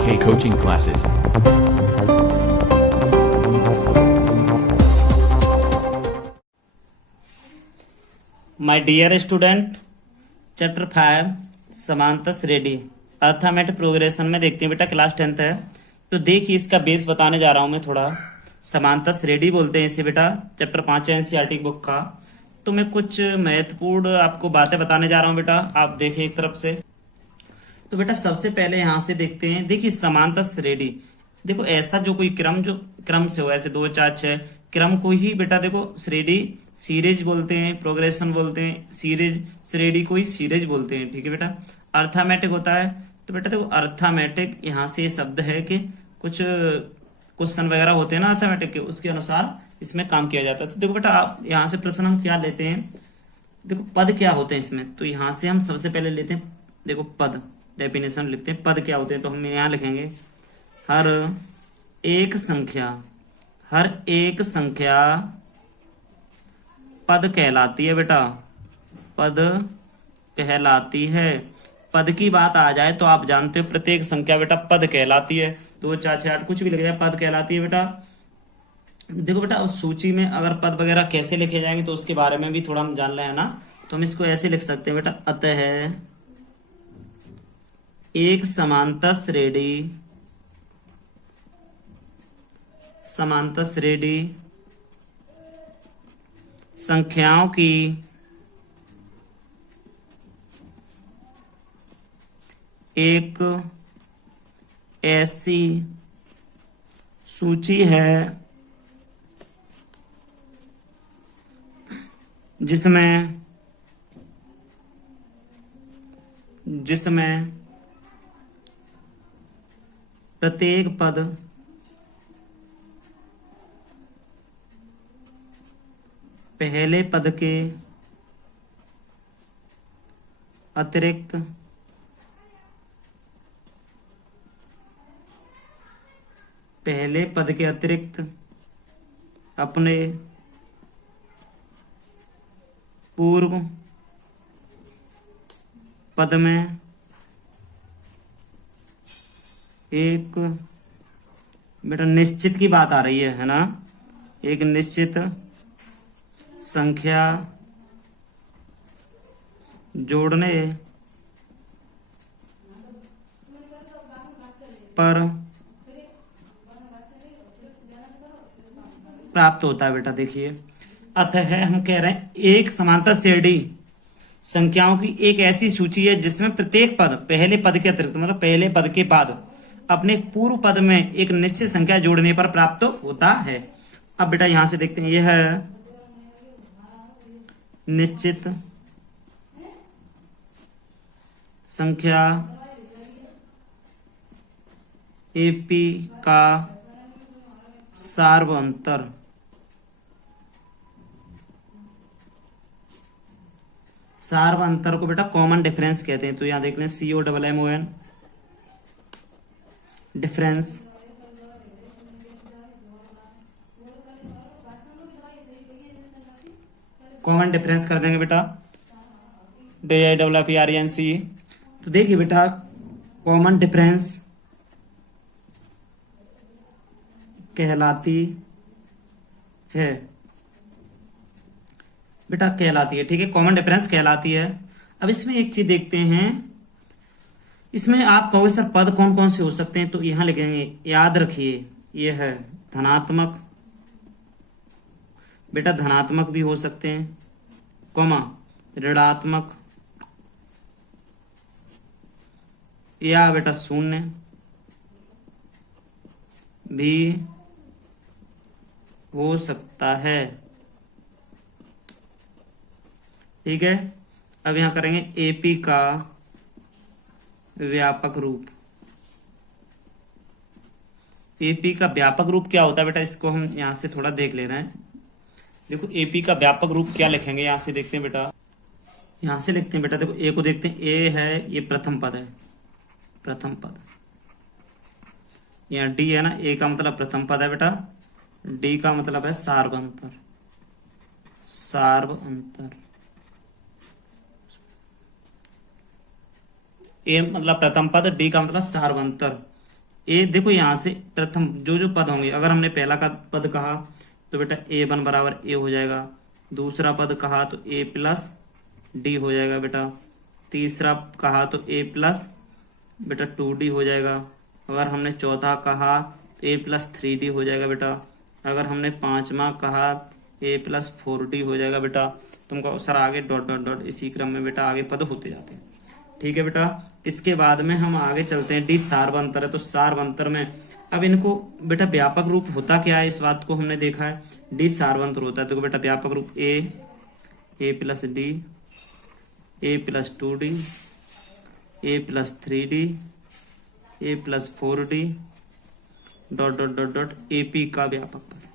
4K coaching classes. My dear student, chapter 5 समांतर श्रेणी arithmetic progression में देखते हैं बेटा। क्लास 10th है तो देखिए इसका बेस बताने जा रहा हूँ मैं थोड़ा। समांतर श्रेणी बोलते हैं इसे बेटा, चैप्टर 5 है एनसीईआरटी बुक का। तो मैं कुछ महत्वपूर्ण आपको बातें बताने जा रहा हूँ बेटा, आप देखिए एक तरफ से। तो बेटा सबसे पहले यहाँ से देखते हैं, देखिए समांतर श्रेणी। देखो ऐसा जो कोई क्रम जो क्रम से हो, ऐसे 2 4 6 क्रम को ही बेटा देखो श्रेणी सीरीज बोलते हैं, प्रोग्रेशन बोलते हैं, सीरीज श्रेणी को ही सीरीज बोलते हैं। ठीक है बेटा। अर्थमेटिक होता है तो बेटा देखो अर्थमेटिक यहाँ से ये शब्द है कि कुछ क्वेश्चन वगैरह होते हैं ना अर्थमेटिक के, उसके अनुसार इसमें काम किया जाता है। तो देखो बेटा आप यहाँ से प्रश्न हम क्या लेते हैं, देखो पद क्या होते हैं इसमें। तो यहाँ से हम सबसे पहले लेते हैं देखो पद, डेफिनेशन लिखते हैं पद क्या होते हैं। तो हम यहाँ लिखेंगे हर एक संख्या पद कहलाती है बेटा, पद कहलाती है। पद की बात आ जाए तो आप जानते हो प्रत्येक संख्या बेटा पद कहलाती है। 2 4 6 8 कुछ भी लिख जाए पद कहलाती है बेटा। देखो बेटा उस सूची में अगर पद वगैरह कैसे लिखे जाएंगे तो उसके बारे में भी थोड़ा हम जान रहे हैं ना। तो हम इसको ऐसे लिख सकते हैं बेटा, अतः एक समांतर श्रेणी संख्याओं की एक ऐसी सूची है जिसमें प्रत्येक पद पहले पद के अतिरिक्त अपने पूर्व पद में एक बेटा निश्चित की बात आ रही है ना, एक निश्चित संख्या जोड़ने पर प्राप्त होता है बेटा। देखिए अतः हम कह रहे हैं एक समांतर श्रेणी संख्याओं की एक ऐसी सूची है जिसमें प्रत्येक पद पहले पद के अतिरिक्त मतलब पहले पद के बाद अपने पूर्व पद में एक निश्चित संख्या जोड़ने पर प्राप्त होता है। अब बेटा यहां से देखते हैं, यह निश्चित संख्या एपी का सार्वअंतर को बेटा कॉमन डिफरेंस कहते हैं। तो यहां देख लें COMMON डिफरेंस। कॉमन डिफरेंस कर देंगे बेटा DIFFERENCE। तो देखिए बेटा कॉमन डिफरेंस कहलाती है बेटा, कहलाती है। ठीक है, कॉमन डिफरेंस कहलाती है। अब इसमें एक चीज देखते हैं, इसमें आप कहोगे सर पद कौन कौन से हो सकते हैं, तो यहां लिखेंगे याद रखिए यह है धनात्मक बेटा, धनात्मक भी हो सकते हैं, कॉमा ऋणात्मक या बेटा शून्य भी हो सकता है। ठीक है, अब यहां करेंगे एपी का व्यापक रूप। एपी का व्यापक रूप क्या होता है बेटा, इसको हम यहां से थोड़ा देख ले रहे हैं। देखो एपी का व्यापक रूप क्या लिखेंगे, यहां से देखते हैं बेटा, यहां से लिखते हैं बेटा। देखो ए को देखते हैं, ए है ये प्रथम पद है, प्रथम पद। यहाँ डी है ना, ए का मतलब प्रथम पद है बेटा, डी का मतलब है सार्वअंतर, सार्वअंतर। ए मतलब प्रथम पद, डी का मतलब सार्वअंतर। ए देखो यहाँ से प्रथम जो जो पद होंगे, अगर हमने पहला का पद कहा तो बेटा a1 बराबर a हो जाएगा, दूसरा पद कहा तो a प्लस डी हो जाएगा बेटा, तीसरा कहा तो a प्लस बेटा 2d हो जाएगा, अगर हमने चौथा कहा तो a प्लस 3d हो जाएगा बेटा, अगर हमने पांचवा कहा a प्लस 4d हो जाएगा बेटा। तुमको सर आगे डॉट डॉट डॉट इसी क्रम में बेटा आगे पद होते जाते हैं, ठीक है बेटा। इसके बाद में हम आगे चलते हैं, डी सार्वंतर है, तो सार्वंतर में अब इनको बेटा व्यापक रूप होता क्या है, इस बात को हमने देखा है, डी सार्वंतर होता है। तो बेटा व्यापक रूप a plus d, a plus 2d, a plus 3d, a plus 4d dot dot dot dot AP का व्यापक पद,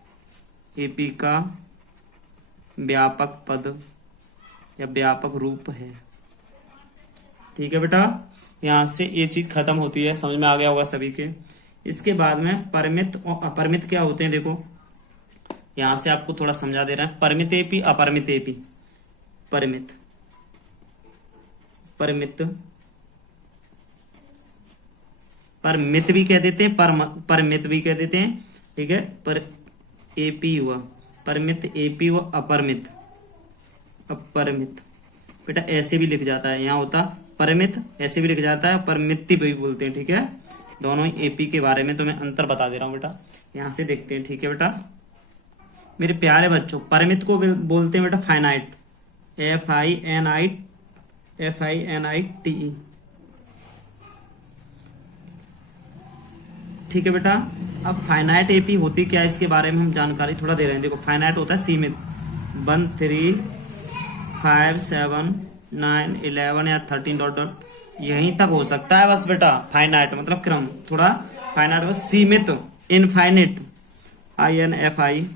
एपी का व्यापक पद या व्यापक रूप है, ठीक है बेटा। यहाँ से ये चीज खत्म होती है, समझ में आ गया होगा सभी के। इसके बाद में परिमित और अपरिमित क्या होते हैं, देखो यहाँ से आपको थोड़ा समझा दे रहे हैं। परिमित एपी, अपरिमित एपी, परिमित परिमित परमित भी कह देते हैं, परमित भी कह देते हैं, ठीक है। पर एपी हुआ परमित, एपी हुआ अपरिमित, अपरिमित बेटा ऐसे भी लिख जाता है, यहाँ होता परिमित, ऐसे भी लिख जाता है, परमित भी बोलते हैं, ठीक है। दोनों ही एपी के बारे में तो मैं अंतर बता दे रहा हूँ बेटा, यहाँ से देखते हैं, ठीक है बेटा। मेरे प्यारे बच्चों, परिमित को बोलते हैं बेटा फाइनाइट, FINITE, ठीक है बेटा। अब फाइनाइट एपी होती क्या है, इसके बारे में हम जानकारी थोड़ा दे रहे हैं। देखो फाइनाइट होता है सीमित, 1 3 5 7 9 11 या 13 डॉट डॉट यहीं तक हो सकता है बस बेटा। फाइनाइट मतलब क्रम, थोड़ा फाइनाइट बस सीमित, इनफाइनिट, INFINIT,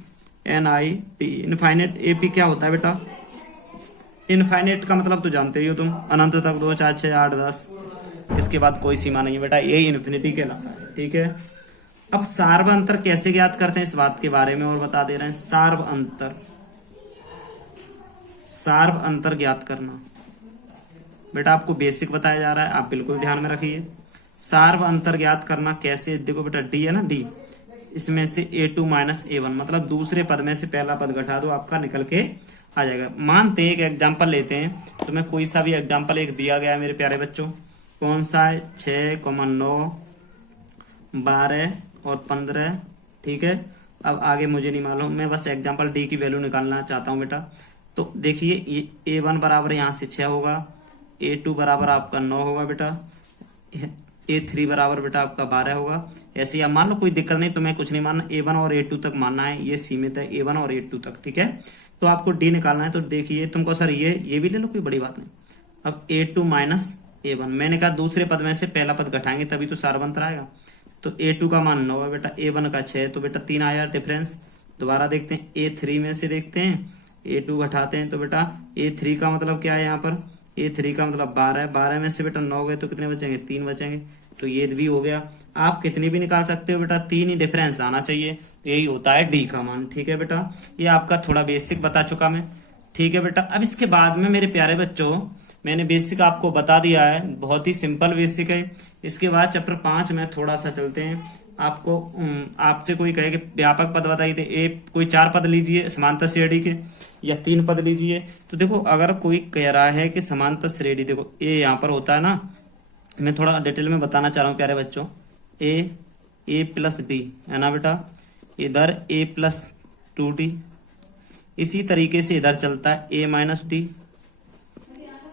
इनफाइनिट एपी क्या होता है बेटा, इनफाइनिट का मतलब तो जानते ही हो तुम, अनंत तक, 2 4 6 8 10, इसके बाद कोई सीमा नहीं है बेटा, यही इन्फिनिटी कहलाता है, ठीक है। अब सार्व अंतर कैसे ज्ञात करते हैं, इस बात के बारे में और बता दे रहे हैं। सार्व अंतर, सार्व अंतर ज्ञात करना बेटा आपको बेसिक बताया जा रहा है, आप बिल्कुल ध्यान में रखिए। सार्व अंतर ज्ञात करना कैसे, देखो बेटा डी है ना, डी, इसमें से A2 माइनस A1 मतलब दूसरे पद में से पहला पद घटा दो, आपका निकल के आ जाएगा। मानते हैं एक एग्जाम्पल लेते हैं, तो मैं कोई सा भी एग्जाम्पल एक दिया गया है मेरे प्यारे बच्चों, कौन सा है, 6, 9, 12 और 15, ठीक है। अब आगे मुझे नहीं मालूम, मैं बस एग्जाम्पल डी की वैल्यू निकालना चाहता हूँ बेटा। तो देखिए A1 बराबर यहाँ से 6 होगा, A2 बराबर आपका 9 होगा बेटा, A3 बराबर बेटा आपका 12 होगा। ऐसे ही आप मान लो, कोई दिक्कत नहीं, तुम्हें कुछ नहीं मानना, A1 और A2 तक मानना है, ये सीमित है A1 और A2 तक, ठीक है। तो आपको डी निकालना है, तो देखिए तुमको सर ये भी ले लो, कोई बड़ी बात नहीं। अब A2 माइनस A1, मैंने कहा दूसरे पद में से पहला पद घटाएंगे तभी तो सार्वंतर आएगा। तो A2 का मान 9 है बेटा, A1 का 6, तो बेटा 3 आया डिफरेंस। दोबारा देखते हैं, A3 में से देखते हैं, A2 घटाते हैं, तो बेटा A3 का मतलब क्या है यहाँ पर, A3 का मतलब 12 है, 12 में से बेटा 9 गए तो कितने बचेंगे, 3 बचेंगे, तो ये भी हो गया। आप कितनी भी निकाल सकते हो बेटा, 3 ही डिफरेंस आना चाहिए, तो यही होता है डी का मान, ठीक है बेटा। ये आपका थोड़ा बेसिक बता चुका मैं, ठीक है बेटा। अब इसके बाद में मेरे प्यारे बच्चों, मैंने बेसिक आपको बता दिया है, बहुत ही सिंपल बेसिक है। इसके बाद चैप्टर 5 में थोड़ा सा चलते हैं। आपको आपसे कोई कहे कि व्यापक पद बताइए, तो कोई 4 पद लीजिए समांतर श्रेणी के, या 3 पद लीजिए। तो देखो अगर कोई कह रहा है कि समांतर श्रेणी, देखो ए यहाँ पर होता है ना, मैं थोड़ा डिटेल में बताना चाह रहा हूँ प्यारे बच्चों। ए प्लस डी है ना बेटा, इधर A प्लस 2D, इसी तरीके से इधर चलता है A minus D,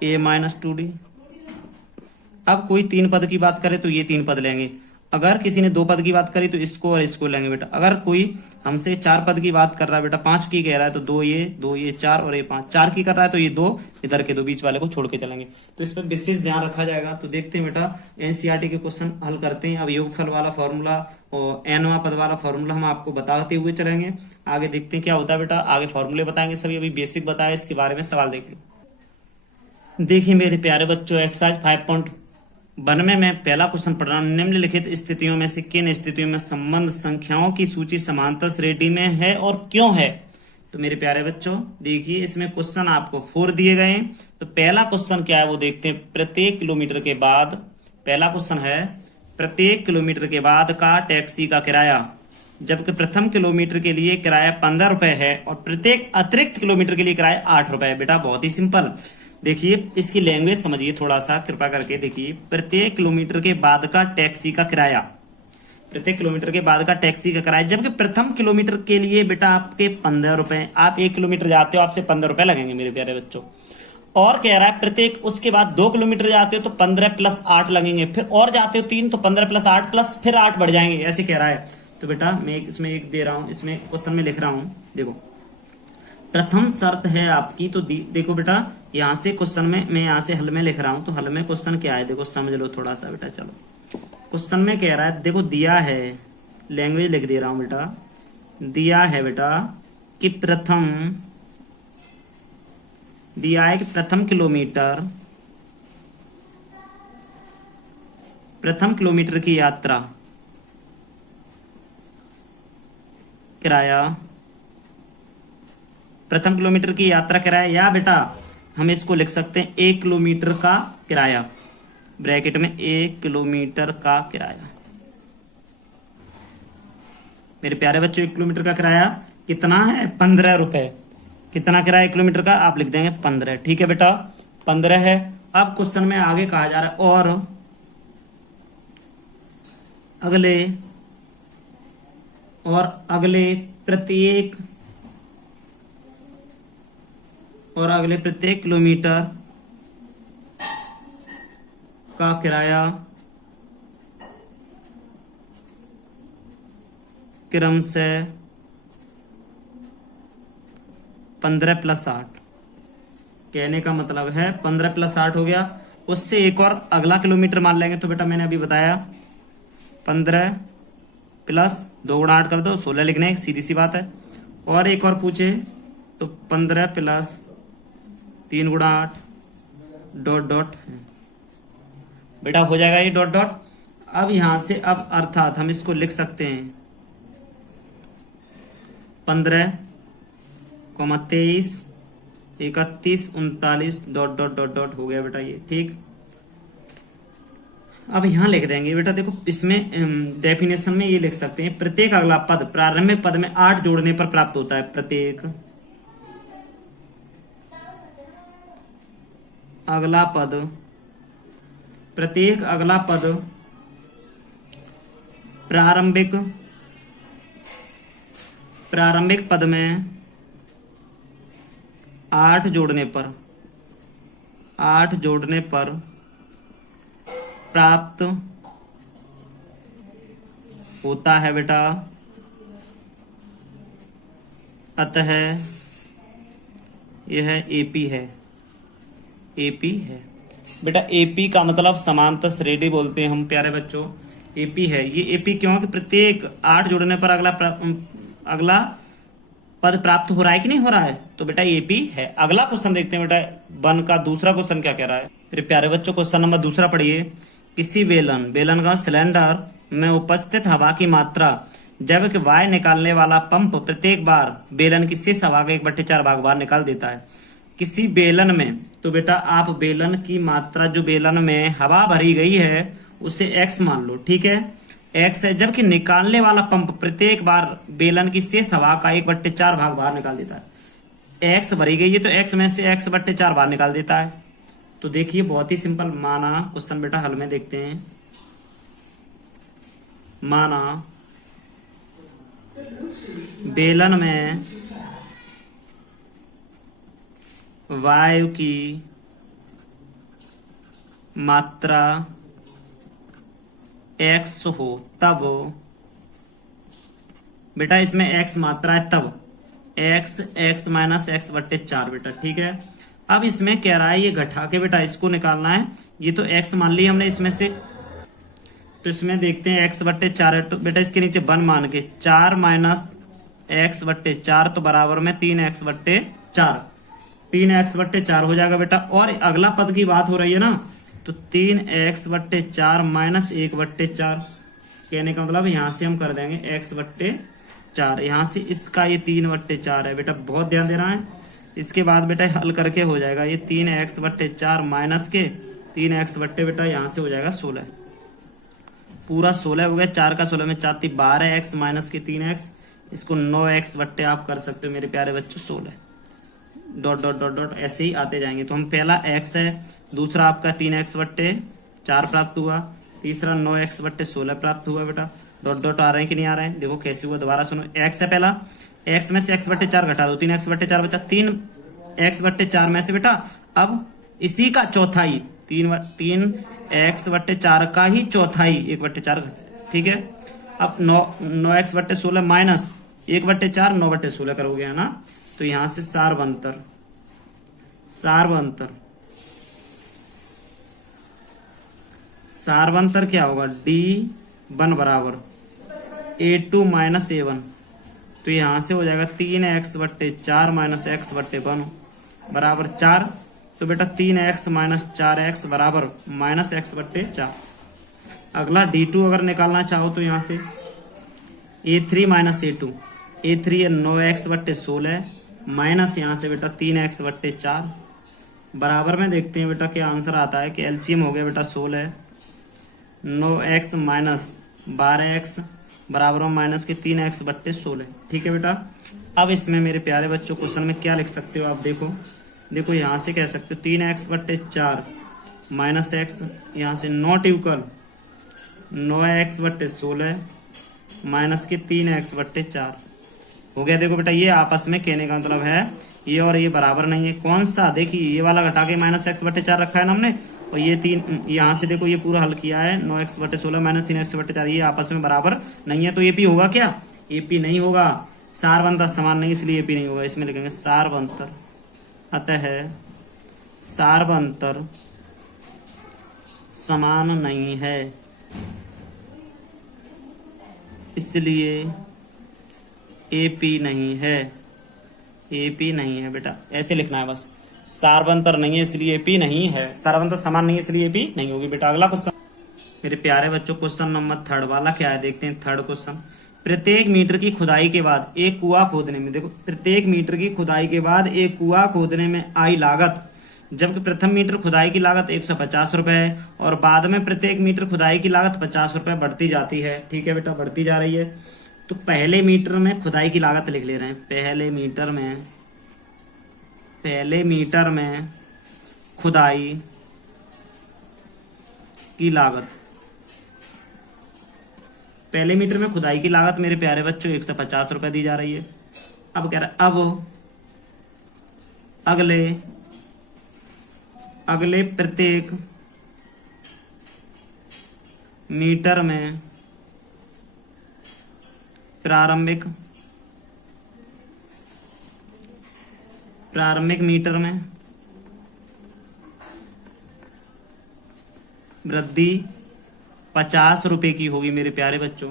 A minus 2D। अब कोई 3 पद की बात करे तो ये 3 पद लेंगे, अगर किसी ने 2 पद की बात करी तो इसको और इसको लेंगे बेटा। अगर कोई हमसे 4 पद की बात कर रहा है बेटा, 5 की कह रहा है तो 2 ये 4 और ये 5, 4 की कर रहा है तो ये 2 इधर के 2 बीच वाले को छोड़ के चलेंगे। तो इस पर विशेष ध्यान रखा जाएगा। तो देखते हैं बेटा, एनसीईआरटी के क्वेश्चन हल करते हैं। अब योगफल वाला फॉर्मूला और nवां पद वाला फॉर्मूला हम आपको बताते हुए चलेंगे। आगे देखते हैं क्या होता है बेटा, आगे फॉर्मूले बताएंगे सभी, अभी बेसिक बताया, इसके बारे में सवाल देख लो। देखिए मेरे प्यारे बच्चों, एक्सरसाइज 5.1 में मैं पहला क्वेश्चन पढ़ रहा हूँ। निम्नलिखित स्थितियों में से किन स्थितियों में संबंध संख्याओं की सूची समांतर श्रेणी में है और क्यों है। तो मेरे प्यारे बच्चों देखिए, इसमें क्वेश्चन आपको 4 दिए गए हैं। तो पहला क्वेश्चन क्या है वो देखते हैं। प्रत्येक किलोमीटर के बाद, पहला क्वेश्चन है प्रत्येक किलोमीटर के बाद का टैक्सी का किराया, जबकि प्रथम किलोमीटर के लिए किराया 15 रुपए है और प्रत्येक अतिरिक्त किलोमीटर के लिए किराया 8 रुपए है। बेटा बहुत ही सिंपल। देखिए इसकी लैंग्वेज समझिए थोड़ा सा कृपा करके। देखिए प्रत्येक किलोमीटर के बाद का टैक्सी का किराया, प्रत्येक किलोमीटर के बाद का टैक्सी का किराया, जबकि प्रथम किलोमीटर के लिए बेटा आपके 15 रुपए। आप 1 किलोमीटर जाते हो, आपसे 15 रुपए लगेंगे मेरे प्यारे बच्चों। और कह रहा है प्रत्येक, उसके बाद 2 किलोमीटर जाते हो तो 15 प्लस 8 लगेंगे, फिर और जाते हो 3 तो 15 प्लस 8 प्लस फिर 8 बढ़ जाएंगे, ऐसे कह रहा है। तो बेटा मैं इसमें एक दे रहा हूं, इसमें क्वेश्चन में लिख रहा हूं। देखो प्रथम शर्त है आपकी, तो देखो बेटा यहां से क्वेश्चन में, मैं यहां से हल में लिख रहा हूं, तो हल में क्वेश्चन क्या है देखो समझ लो थोड़ा सा बेटा। चलो क्वेश्चन में कह रहा है, देखो दिया है, लैंग्वेज लिख दे रहा हूं बेटा, दिया है बेटा कि दिया है कि प्रथम किलोमीटर की यात्रा किराया, प्रथम किलोमीटर की यात्रा किराया, या बेटा हम इसको लिख सकते हैं 1 किलोमीटर का किराया, ब्रैकेट में 1 किलोमीटर का किराया। मेरे प्यारे बच्चों 1 किलोमीटर का किराया कितना है? 15 रुपए। कितना किराया 1 किलोमीटर का? आप लिख देंगे 15। ठीक है बेटा 15 है। अब क्वेश्चन में आगे कहा जा रहा है और अगले प्रत्येक किलोमीटर का किराया क्रम से 15 प्लस 8। कहने का मतलब है 15 प्लस 8 हो गया, उससे एक और अगला किलोमीटर मान लेंगे। तो बेटा मैंने अभी बताया 15 प्लस 2 गुणा 8 कर दो, 16 लिखने, सीधी सी बात है। और एक और पूछे तो 15 प्लस 3 गुणा 8 डॉट डॉट बेटा हो जाएगा ये डॉट डॉट। अब यहां से अब अर्थात हम इसको लिख सकते हैं 15, 23, 31, 39 डॉट डॉट डॉट डॉट हो गया बेटा ये। ठीक, अब यहां लिख देंगे बेटा, देखो इसमें डेफिनेशन में ये लिख सकते हैं, प्रत्येक अगला पद प्रारंभिक पद में 8 जोड़ने पर प्राप्त होता है। प्रत्येक अगला पद प्रारंभिक पद में 8 जोड़ने पर प्राप्त होता है बेटा। अतः यह एपी है। बेटा एपी का मतलब समांतर श्रेणी बोलते हैं हम प्यारे बच्चों, एपी है। ये एपी क्यों? कि प्रत्येक 8 जोड़ने पर अगला पद प्राप्त हो रहा है कि नहीं हो रहा है, तो बेटा एपी है। अगला क्वेश्चन देखते हैं बेटा 1 का दूसरा क्वेश्चन क्या कह रहा है। फिर प्यारे बच्चों क्वेश्चन नंबर दूसरा पढ़िए। किसी बेलन का सिलेंडर में उपस्थित हवा की मात्रा जबकि वायु निकालने वाला पंप प्रत्येक बार बेलन की शेष हवा का 1/4 भाग बाहर निकाल देता है। किसी बेलन में, तो बेटा आप बेलन की मात्रा, जो बेलन में हवा भरी गई है उसे x मान लो। ठीक है x है, जबकि निकालने वाला पंप प्रत्येक बार बेलन की शेष हवा का 1/4 भाग बाहर निकाल देता है। x भरी गई है तो x में से 1/4 बाहर निकाल देता है। तो देखिए बहुत ही सिंपल माना क्वेश्चन बेटा, हल में देखते हैं। माना बेलन में वायु की मात्रा x हो, तब बेटा इसमें x मात्रा है, तब x माइनस x/4 बेटा। ठीक है, अब इसमें कह रहा है ये घटा के बेटा इसको निकालना है। ये तो x मान लिया हमने इसमें से, तो इसमें देखते हैं x/4 है, तो बेटा इसके नीचे 1 मान के 4 माइनस x/4 तो बराबर में 3x/4, 3x/4 हो जाएगा बेटा। और अगला पद की बात हो रही है ना, तो 3x/4 माइनस 1/4, कहने का मतलब यहां से हम कर देंगे x/4, यहां से इसका ये 3/4 है बेटा, बहुत ध्यान देना है। इसके बाद बेटा हल करके हो जाएगा ये 3x/4 माइनस के 3x बेटा यहाँ से हो जाएगा 16। पूरा 16 हो गया, 4 का 16 में 4 थी 12x माइनस की 3x, इसको 9x बट्टे आप कर सकते हो मेरे प्यारे बच्चों 16, डॉट डॉट डॉट डॉट ऐसे ही आते जाएंगे। तो हम पहला x है, दूसरा आपका 3x बट्टे 4 प्राप्त हुआ, तीसरा 9x बट्टे 16 प्राप्त हुआ बेटा। डॉट डॉट आ रहे हैं कि नहीं आ रहे हैं, देखो कैसे हुआ, दोबारा सुनो। x है पहला, x में से x बट्टे 4 घटा दो, 3x बट्टे 4 बचा, 3x बट्टे 4 में से बेटा अब इसी का चौथाई, 3x बट्टे 4 का ही चौथाई 1/4, ठीक है। अब 9x बट्टे 16 माइनस 1/4 9/16 करोगे है ना, तो यहां से सार्वंतर क्या होगा, D1 बराबर A2 माइनस A1, तो यहां से हो जाएगा 3x/4 माइनस x/1 बराबर 4। तो बेटा 3x माइनस 4x बराबर माइनस x/4। अगला D2 अगर निकालना चाहो तो यहाँ से A3 माइनस A2, A3 है 9x/16 माइनस यहाँ से बेटा 3x/4 बराबर में देखते हैं बेटा क्या आंसर आता है, कि एलसीएम हो गया बेटा 16, 9x माइनस 12x बराबर में माइनस के 3x/16, ठीक है बेटा। अब इसमें मेरे प्यारे बच्चों क्वेश्चन में क्या लिख सकते हो आप, देखो यहाँ से कह सकते हो 3x/4 माइनस x, यहाँ से नॉट इक्वल 9x/16 माइनस के 3x/4 हो गया। देखो बेटा ये आपस में कहने का मतलब है ये और ये बराबर नहीं है, कौन सा, देखिए ये वाला घटा के माइनस x/4 रखा है ना हमने, और ये 3 यहाँ से देखो ये पूरा हल किया है 9x/16 माइनस 3x/4, ये आपस में बराबर नहीं है, तो एपी होगा क्या, एपी नहीं होगा, सारवंतर समान नहीं, इसलिए एपी नहीं होगा। इसमें लिखेंगे सारवंतर, अतः सारवंतर समान नहीं है, इसलिए एपी नहीं है, एपी नहीं है बेटा, ऐसे लिखना है बस, सारवंतर नहीं है इसलिए एपी नहीं है, सारवंतर समान नहीं है इसलिए एपी नहीं होगी बेटा। अगला क्वेश्चन मेरे प्यारे बच्चों, क्वेश्चन नंबर 3 वाला क्या है देखते हैं। 3rd क्वेश्चन, प्रत्येक मीटर की खुदाई के बाद एक कुआं खोदने में, देखो प्रत्येक मीटर की खुदाई के बाद एक कुआं खोदने में आई लागत, जबकि प्रथम मीटर खुदाई की लागत 150 रुपए है और बाद में प्रत्येक मीटर खुदाई की लागत 50 रुपए बढ़ती जाती है, ठीक है बेटा, बढ़ती जा रही है। तो पहले मीटर में खुदाई की लागत लिख ले रहे हैं, पहले मीटर में खुदाई की लागत, पहले मीटर में खुदाई की लागत मेरे प्यारे बच्चों 150 रुपए दी जा रही है। अब कह रहा है अब अगले प्रत्येक मीटर में प्रारंभिक मीटर में वृद्धि 50 रुपए की होगी मेरे प्यारे बच्चों।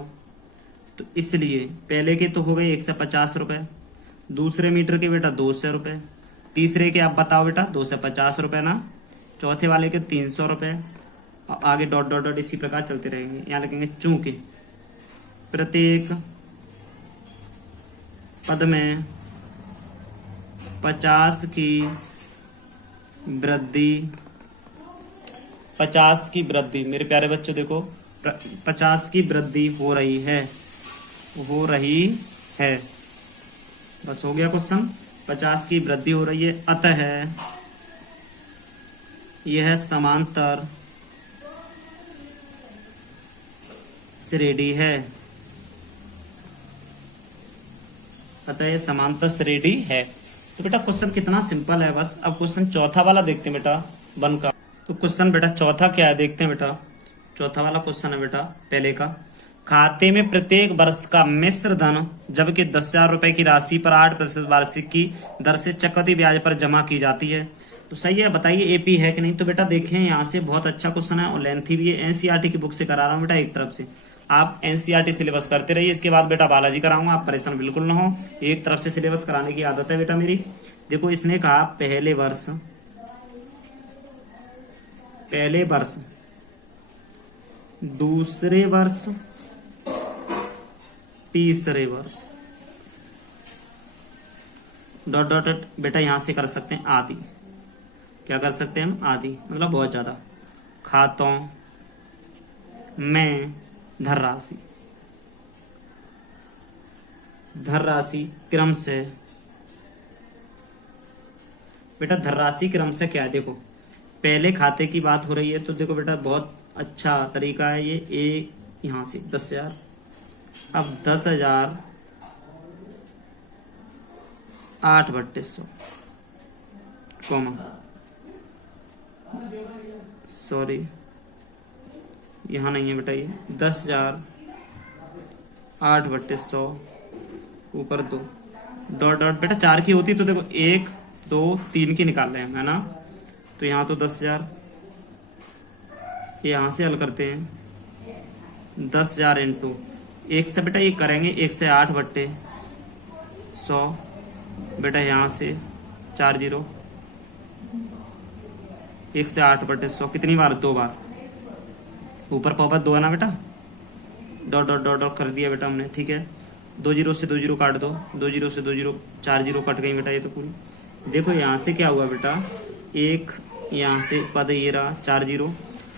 तो इसलिए पहले के तो हो गए 150 रुपए, दूसरे मीटर के बेटा 200 रुपए, तीसरे के आप बताओ बेटा 250 रुपए ना, चौथे वाले के 300 रुपए, और आगे डॉट डॉट डॉट इसी प्रकार चलते रहेंगे। यहाँ लिखेंगे चूंकि प्रत्येक पद में 50 की वृद्धि मेरे प्यारे बच्चों देखो 50 की वृद्धि हो रही है, बस हो गया क्वेश्चन, 50 की वृद्धि हो रही है, अतः यह समांतर श्रेणी है, अतः यह समांतर श्रेणी है। तो बेटा क्वेश्चन कितना सिंपल है बस। अब क्वेश्चन चौथा वाला देखते हैं बेटा 1 का। तो क्वेश्चन बेटा चौथा क्या है देखते हैं बेटा। चौथा वाला क्वेश्चन है बेटा पहले का, खाते में प्रत्येक वर्ष का मिश्र धन जबकि 10,000 रुपए की राशि पर 8% वार्षिक की दर से चक्रवृद्धि ब्याज पर जमा की जाती है। तो सही है, बताइए एपी है कि नहीं। तो बेटा देखें यहाँ से बहुत अच्छा क्वेश्चन है और लेंथी भी है, एनसीईआरटी की बुक से करा रहा हूँ बेटा। एक तरफ से आप एनसीईआरटी सिलेबस करते रहिए, इसके बाद बेटा बालाजी कराऊंगा, आप परेशान बिल्कुल ना हो, एक तरफ से सिलेबस कराने की आदत है बेटा मेरी। देखो इसने कहा पहले वर्ष, दूसरे वर्ष, तीसरे वर्ष, डॉट डॉट डॉट बेटा यहां से कर सकते हैं आदि। क्या कर सकते हैं हम, आदि मतलब बहुत ज्यादा। खातों में धनराशि, धनराशि क्रम से। बेटा धनराशि क्रम से क्या है, देखो पहले खाते की बात हो रही है तो देखो बेटा बहुत अच्छा तरीका है ये। एक यहाँ से 10,000, अब 10,000 8/100 कॉमा, सॉरी यहाँ नहीं है बेटा, ये 10,000 8/100 ऊपर 2 डॉट डॉट। बेटा 4 की होती तो देखो 1 2 3 की निकाल रहे हैं, है ना। तो यहाँ तो 10,000, यहाँ से हल करते हैं 10,000 इंटू 1 से बेटा ये करेंगे 1 से 8/100 बेटा, यहाँ से 4 0, 1 से 8/100 कितनी बार, 2 बार, ऊपर पावर 2 है ना बेटा, डॉट डॉट डॉट डॉट कर दिया बेटा हमने, ठीक है। 2 0 से 2 0 काट दो, 2 0 से 2 0 4 0 कट गई बेटा ये तो पूरी। देखो यहाँ से क्या हुआ बेटा, एक यहाँ से पद ये रहा 4 0।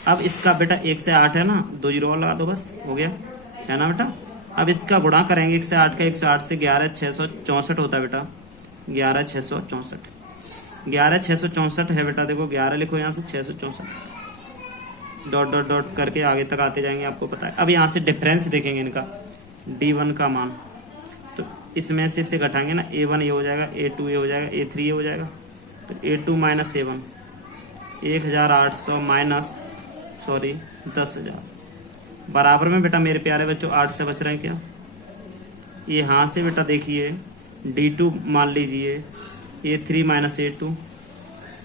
अब इसका बेटा 1 से 8 है ना, 2 0 और लगा दो, बस हो गया, है ना बेटा। अब इसका गुणा करेंगे 1 से 8 का, 1 से 8 से 11,664 होता है बेटा, 11,664, 11,664 है बेटा। देखो 11 लिखो यहाँ से, 664 डॉट डॉट डॉट करके आगे तक आते जाएंगे, आपको पता है। अब यहाँ से डिफरेंस देखेंगे इनका, D1 का मान, तो इसमें से इसे घटाएंगे ना, A1 ये हो जाएगा, A2 ये हो जाएगा, A3 ये हो जाएगा, तो A2 minus A1 1,800 minus sorry 10,000 बराबर में बेटा मेरे प्यारे बच्चों 8 से बच रहे हैं क्या, ये यहाँ से बेटा देखिए D2 मान लीजिए A3 माइनस A2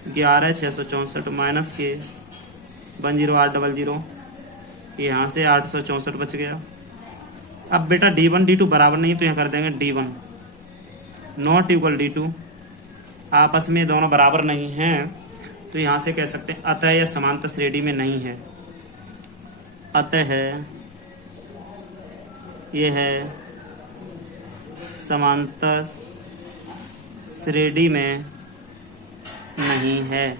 11,664 माइनस के 10800, यहाँ से 864 बच गया। अब बेटा D1 D2 बराबर नहीं तो यहाँ कर देंगे D1 नॉट इक्वल D2, आपस में दोनों बराबर नहीं हैं तो यहाँ से कह सकते हैं अतः यह समांतर श्रेणी में नहीं है, अतः यह है समांतर श्रेणी में नहीं है,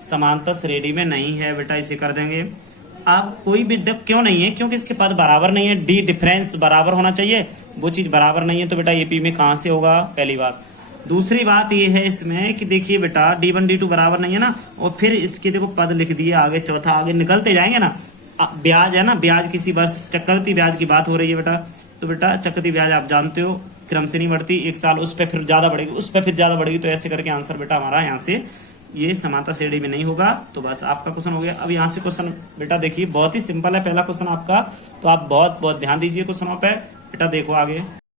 समांतर श्रेणी में नहीं है बेटा, इसे कर देंगे। आप कोई भी क्यों नहीं है, क्योंकि इसके पद बराबर नहीं है, डी डिफरेंस बराबर होना चाहिए, वो चीज बराबर नहीं है तो बेटा एपी में कहाँ से होगा, पहली बात। दूसरी बात ये है इसमें कि देखिए बेटा D1 D2 बराबर नहीं है ना, और फिर इसके देखो पद लिख दिए आगे, चौथा आगे निकलते जाएंगे ना। ब्याज है ना, ब्याज किसी वर्ष चक्रवृद्धि ब्याज की बात हो रही है बेटा, तो बेटा चक्रवृद्धि ब्याज आप जानते हो क्रम से नहीं बढ़ती, एक साल उस पर फिर ज्यादा बढ़ेगी, उस पर फिर ज्यादा बढ़ेगी, तो ऐसे करके आंसर बेटा हमारा यहाँ से ये समांतर श्रेणी में नहीं होगा। तो बस आपका क्वेश्चन हो गया। अब यहाँ से क्वेश्चन बेटा देखिए बहुत ही सिंपल है, पहला क्वेश्चन आपका, तो आप बहुत बहुत ध्यान दीजिए क्वेश्चनों पे बेटा। देखो आगे